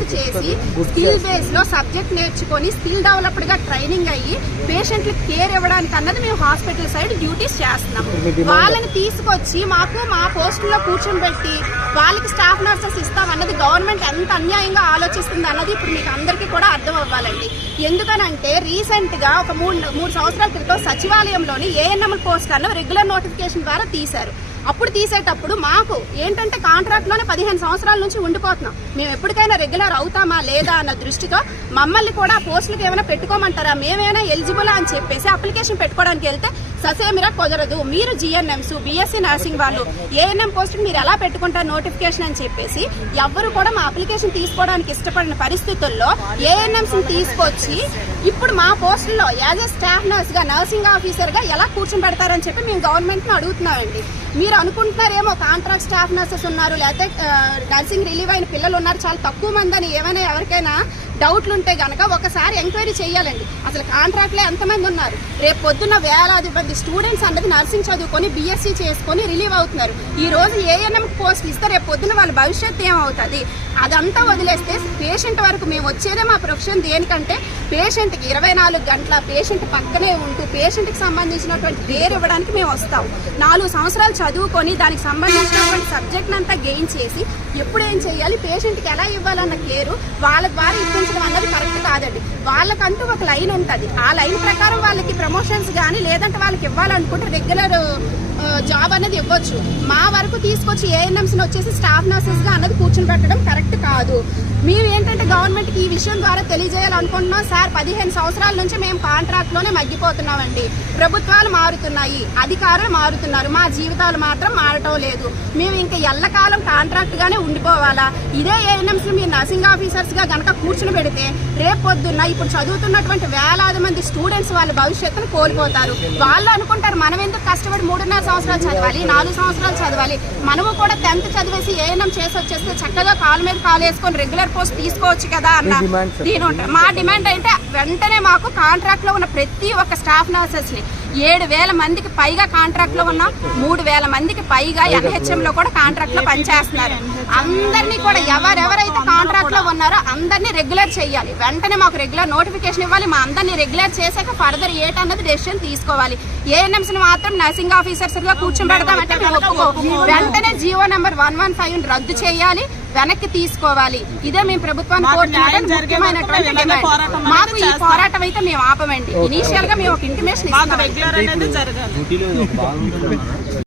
Course చేసి skill బేస్లో subject నేర్చుకొని స్కిల్ డెవలప్డ్గా ట్రైనింగ్ అయ్యి పేషెంట్లకు కేర్ ఇవ్వడానికి అన్నది మేము హాస్పిటల్ సైడ్ డ్యూటీస్ చేస్తున్నాం. వాళ్ళని తీసుకొచ్చి మాకు మా పోస్టుల్లో కూర్చొని పెట్టి వాళ్ళకి స్టాఫ్ నర్సెస్ ఇస్తాం అన్నది గవర్నమెంట్ ఎంత అన్యాయంగా ఆలోచిస్తుంది అన్నది ఇప్పుడు మీకు అందరికీ కూడా అర్థం అవ్వాలండి. ఎందుకనంటే రీసెంట్గా ఒక మూడు మూడు సంవత్సరాల క్రితం సచివాలయంలోని ఏఎన్ఎం పోస్ట్ అన్న రెగ్యులర్ నోటిఫికేషన్ ద్వారా తీశారు. అప్పుడు తీసేటప్పుడు మాకు ఏంటంటే కాంట్రాక్ట్లోనే పదిహేను సంవత్సరాల నుంచి ఉండిపోతున్నాం. మేము ఎప్పటికైనా రెగ్యులర్ అవుతామా లేదా అన్న దృష్టితో మమ్మల్ని కూడా పోస్టులకు ఏమైనా పెట్టుకోమంటారా? మేమైనా ఎలిజిబుల్ అని చెప్పేసి అప్లికేషన్ పెట్టుకోవడానికి వెళ్తే ససేమిరా కుదరదు. మీరు జిఎన్ఎంస్ బీఎస్సీ నర్సింగ్ వాళ్ళు ఏఎన్ఎం పోస్ట్ మీరు ఎలా పెట్టుకుంటారు నోటిఫికేషన్ అని చెప్పేసి ఎవ్వరు కూడా మా అప్లికేషన్ తీసుకోవడానికి ఇష్టపడిన పరిస్థితుల్లో ఏఎన్ఎంస్ తీసుకొచ్చి ఇప్పుడు మా పోస్టుల్లో యాజ్ ఎ స్టాఫ్ నర్స్గా నర్సింగ్ ఆఫీసర్గా ఎలా కూర్చొని పెడతారని చెప్పి మేము గవర్నమెంట్ను అడుగుతున్నామండి. మీరు అనుకుంటున్నారేమో కాంట్రాక్ట్ స్టాఫ్ నర్సెస్ ఉన్నారు లేకపోతే నర్సింగ్ రిలీవ్ అయిన పిల్లలు ఉన్నారు చాలా తక్కువ మంది అని ఏమైనా ఎవరికైనా డౌట్లు ఉంటే గనక ఒకసారి ఎంక్వైరీ చేయాలండి. అసలు కాంట్రాక్ట్లే ఎంతమంది ఉన్నారు? రేపు పొద్దున్న వేలాది మంది స్టూడెంట్స్ అన్నది నర్సింగ్ చదువుకొని బీఎస్సీ చేసుకొని రిలీవ్ అవుతున్నారు. ఈ రోజు ఏఎన్ఎం పోస్ట్ ఇస్తే రేపు పొద్దున వాళ్ళ భవిష్యత్తు ఏమవుతుంది? అదంతా వదిలేస్తే పేషెంట్ వరకు మేము వచ్చేదే మా ప్రొఫెషన్ దేనికంటే పేషెంట్కి ఇరవై నాలుగు గంటల పేషెంట్ పక్కనే ఉంటూ పేషెంట్కి సంబంధించినటువంటి కేర్ ఇవ్వడానికి మేము వస్తాం. నాలుగు సంవత్సరాలు చదువుకొని దానికి సంబంధించినటువంటి సబ్జెక్ట్ అంతా గెయిన్ చేసి ఎప్పుడు ఏం చేయాలి? పేషెంట్కి ఎలా ఇవ్వాలన్న కేరు వాళ్ళ ద్వారా ఇప్పించడం అన్నది కరెక్ట్ కాదండి. వాళ్ళకంటూ ఒక లైన్ ఉంటుంది. ఆ లైన్ ప్రకారం వాళ్ళకి ప్రమోషన్స్ కానీ లేదంటే వాళ్ళకి ఇవ్వాలనుకుంటే రెగ్యులర్ జాబ్ అనేది ఇవ్వచ్చు. మా వరకు తీసుకొచ్చి ఏఎన్ఎంసీని వచ్చేసి స్టాఫ్ నర్సెస్గా అన్నది కూర్చుని పెట్టడం కరెక్ట్ కాదు. మేము ఏంటంటే గవర్నమెంట్కి ఈ విషయం ద్వారా తెలియజేయాలనుకుంటున్నాం సార్ పదిహేను సంవత్సరాల నుంచి మేము కాంట్రాక్ట్లోనే మగ్గిపోతున్నామండి. ప్రభుత్వాలు మారుతున్నాయి అధికారులు మారుతున్నారు. మా జీవితాలు మాత్రం మారటం లేదు. మేము ఇంకా ఎల్లకాలం కాంట్రాక్ట్గానే ఉండిపోవాలా? ఇదే ఏఎన్ఎంస్ మీరు నర్సింగ్ ఆఫీసర్స్గా కనుక కూర్చుని పెడితే రేపు పొద్దున్న ఇప్పుడు చదువుతున్నటువంటి వేలాది మంది స్టూడెంట్స్ వాళ్ళ భవిష్యత్తును కోల్పోతారు. వాళ్ళు అనుకుంటారు మనం ఎందుకు కష్టపడి మూడున్నర సంవత్సరాలు చదవాలి నాలుగు సంవత్సరాలు చదవాలి మనము కూడా టెన్త్ చదివేసి ఏఎన్ఎం చేసి వచ్చేస్తే చక్కగా కాలు మీద కాలు వేసుకొని రెగ్యులర్ పోస్ట్ తీసుకోవచ్చు కదా అన్న. దీని మా డిమాండ్ అయితే వెంటనే మాకు కాంట్రాక్ట్లో ఉన్న ప్రతి ఒక్క స్టాఫ్ నర్సెస్ని ఏడు వేల మందికి పైగా కాంట్రాక్ట్లో ఉన్న. మూడు వేల మందికి పైగా ఎన్హెచ్ఎం లో కూడా కాంట్రాక్ట్లో పనిచేస్తున్నారు. అందరినీ కూడా ఎవరెవరైతే కాంట్రాక్ట్లో ఉన్నారో అందరినీ రెగ్యులర్ చేయాలి. వెంటనే మాకు రెగ్యులర్ నోటిఫికేషన్ ఇవ్వాలి. మా అందరినీ రెగ్యులర్ చేశాక ఫర్దర్ ఏటన్నది డెసిషన్ తీసుకోవాలి. ఏఎన్ఎంస్ మాత్రం నర్సింగ్ ఆఫీసర్స్గా కూర్చోబెడతామంటే మేము ఒప్పుకోము. వెంటనే G O number one one five రద్దు చేయాలి. వెనక్కి తీసుకోవాలి. ఇదే మేము ప్రభుత్వాన్ని ముఖ్యమైనటువంటి డిమాండ్. అనేది మాకు ఈ. పోరాటం అయితే మేము ఆపమండి. ఇనీషియల్గా మేము ఒక ఇంటిమేషన్ ఇస్తాం